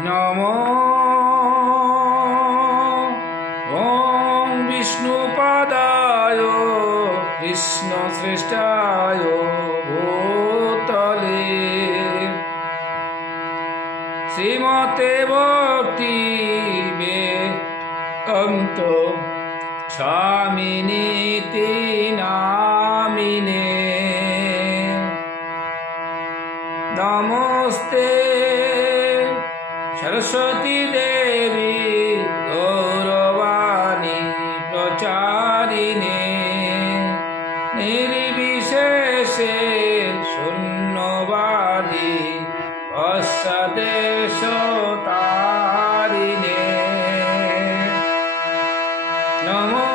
নমো ওং বিষ্ণুপাদায় কৃষ্ণশ্রেষ্ঠায় ভূতলে শ্রীমতে ভক্তি বেদান্ত স্বামিনীতি নামিনে নমস্তে सरस्वती देवी गौरवाणी प्रचारिणे निर्विशेषे शून्यवादी अस्सदेशतारिणे नमो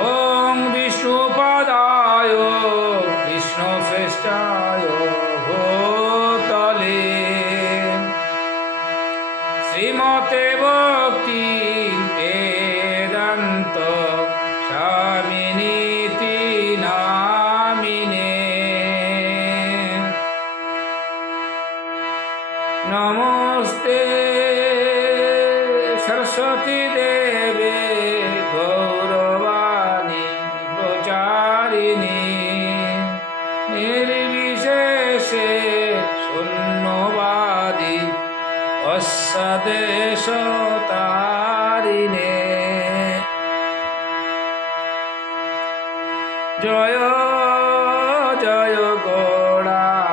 ॐ विष्णुपादाय कृष्णश्रेष्ठाय শ্রীমতে ভক্তি বেদান্ত স্বামিনীতি নামিনে নমস্তে সরস্বতী দেবে গৌরবাণী প্রচারিণী নির্বিশেষে শূন্যবাদী अस्सदेशतारिणे जय जय गौड़ाचार्येर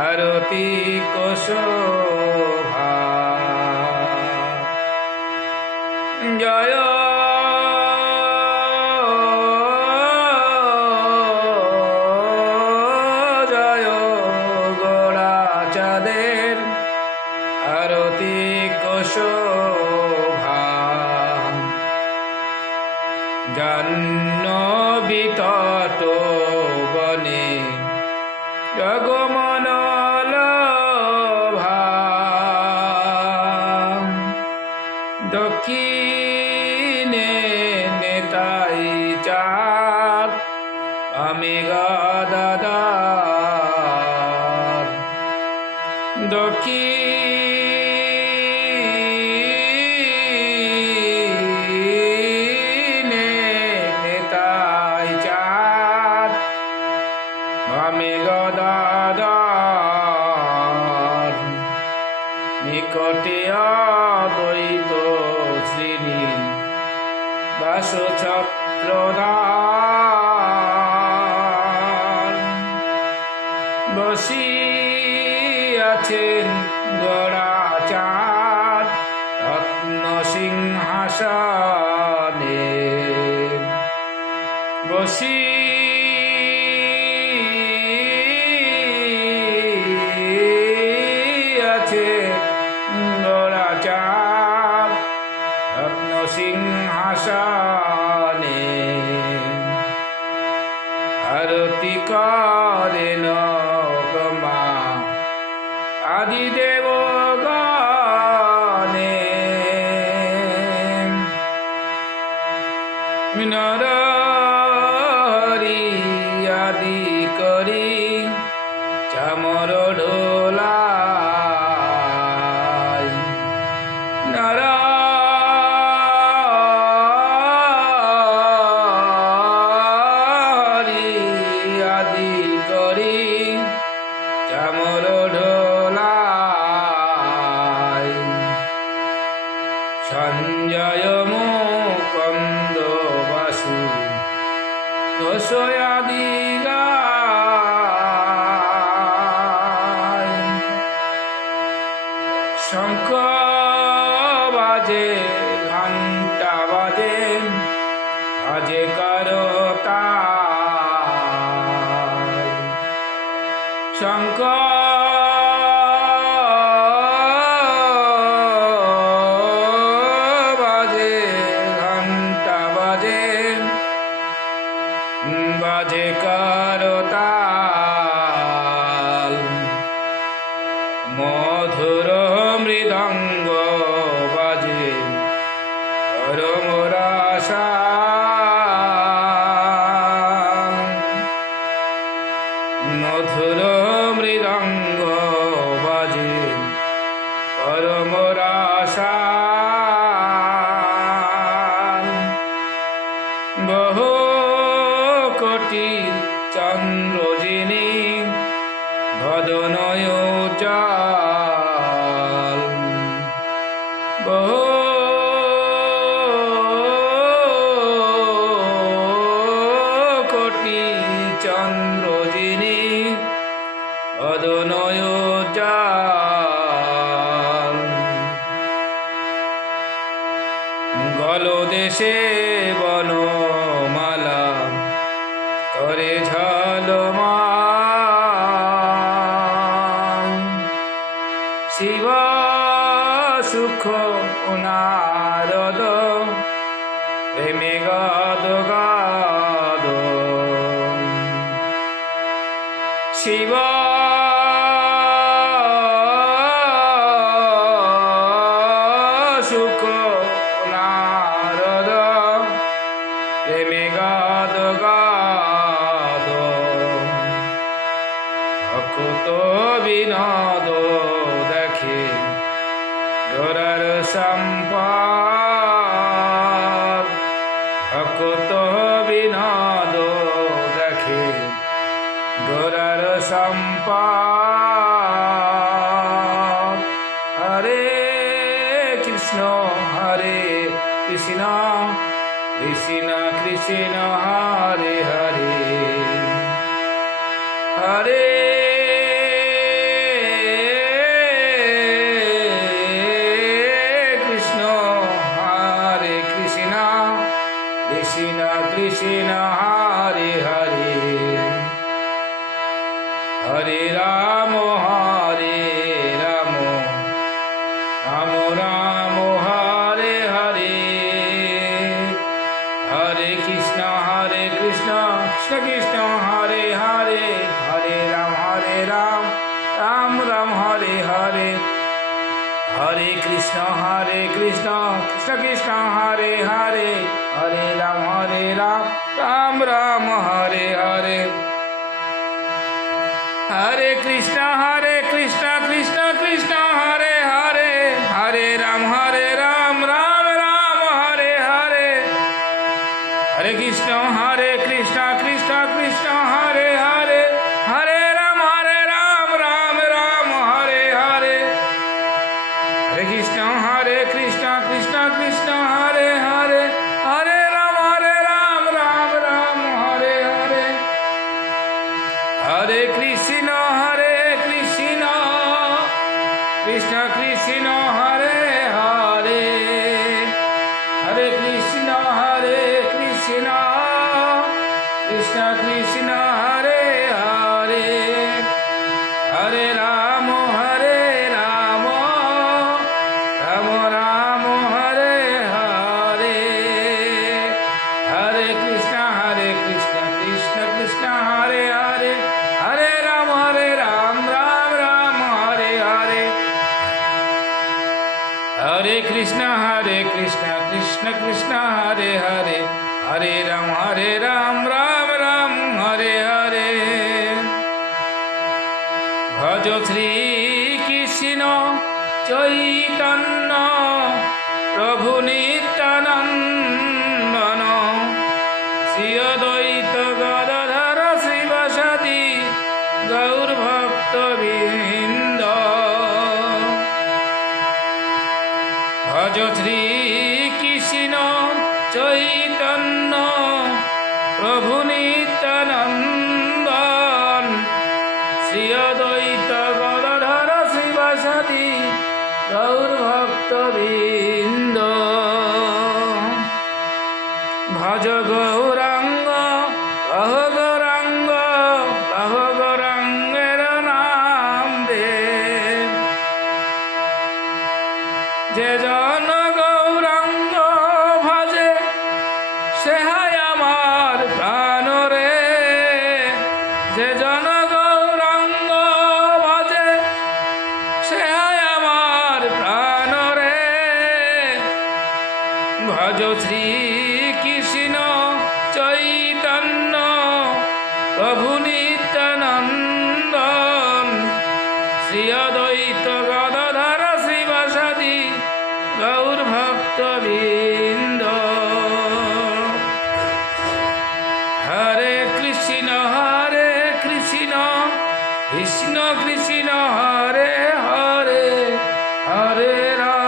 आरती को शोभा जय आरती को शोभा जाह्नवी तट बने जगमनलभा दक्षिणे नेताई चाँद बामे गदाधर দক্ষিণে নেতাই চাঁদ বামে গদাধর নিকটে অদ্বৈত শ্রীনি বাস ছত্রধার বসিয়াছেন গড়াচাঁদ রত্ন সিংহাসনে বসিয়াছে গড়াচাঁদ রত্ন সিংহাসনে আরতি করেন ব্রহ্মা আদিদেব গণে নরহরি আদি করি চামর ঢোলাই নরহরি আদি করি চামর ঢোলাই সঞ্জয় মুকন্দ বাসু ঘোষয়াদি গায় শঙ্খ বাজে ঘণ্টা বাজে বাজে করতাল শঙ্খ বাজে ঘণ্টা বাজে বাজে করতাল মধুর মৃদঙ্গ বাজে রমরাসা মধুর মৃদঙ্গ বাজে পরম রসায়ন। বহু কোটি চন্দ্র যিনি বদনয় উজ্জ্বল। বহু কোটি চন্দ্র যিনি বদনয় উজ্জ্বল। গলদেশে বনমালা করে ঝলমল। শিব সুখ নারদ প্রেমে গদ গদ। শিব সুখ নারদ প্রেমে গদ গদ। ভক্ত বিনোদ দেখে গোরার সম্পদ। ভক্ত বিনোদ দেখে গোরার সম্পদ। হরে কৃষ্ণ কৃষ্ণ কৃষ্ণ কৃষ্ণ হরে হরে। হরে কৃষ্ণ কৃষ্ণ কৃষ্ণ হরে হরে। হরে রাম রাম রাম রাম হরে হরে। হরে কৃষ্ণ কৃষ্ণ কৃষ্ণ হরে হরে। হরে রাম রাম রাম হরে হরে। হরে কৃষ্ণ কৃষ্ণ কৃষ্ণ হরে হরে। হরে রাম রাম রাম হরে হরে। হরে কৃষ্ণ কৃষ্ণ কৃষ্ণ হরে হরে। হরে রাম রাম রাম হরে হরে। হরে কৃষ্ণ কৃষ্ণ কৃষ্ণ হরে হরে। হরে রাম রাম রাম হরে হরে। হরে কৃষ্ণ কৃষ্ণ কৃষ্ণ হরে হরে। হরে রাম রাম রাম হরে হরে। হরে কৃষ্ণ কৃষ্ণ কৃষ্ণ কৃষ্ণ হরে হরে। হরে কৃষ্ণ কৃষ্ণ কৃষ্ণ কৃষ্ণ হরে হরে। হরে রাম রাম রাম রাম হরে হরে। হরে কৃষ্ণ কৃষ্ণ কৃষ্ণ হরে হরে। হরে রাম রাম রাম হরে হরে। হরে কৃষ্ণ কৃষ্ণ কৃষ্ণ হরে হরে। হরে রাম রাম রাম হরে হরে। ভজ শ্রী কৃষ্ণ চৈতন্য প্রভু নিত্যানন্দন শ্রী অদ্বৈত গদাধর শ্রীবাসাদি গৌর ভক্তবৃন্দ। ভজ শ্রী কৃষ্ণ চৈতন্য প্রভু নিত্যানন্দন শ্রী অদ্বৈত গদাধর শ্রীবাসাদি গৌর ভক্তবৃন্দ। ভজ গৌরাঙ্গ লহ গৌরাঙ্গ লহ গৌরাঙ্গের নাম দে। যে জন গৌরাঙ্গ ভজে সে হায় আমার প্রাণ রে। যে জন গৌরাঙ্গ ভজে সে হায় আমার প্রাণ রে। ভজ শ্রী কৃষ্ণ শ্রী অদ্বৈত গদাধর শ্রীবাসাদি গৌর ভক্তবৃন্দ। হরে কৃষ্ণ কৃষ্ণ কৃষ্ণ হরে হরে হরে রাম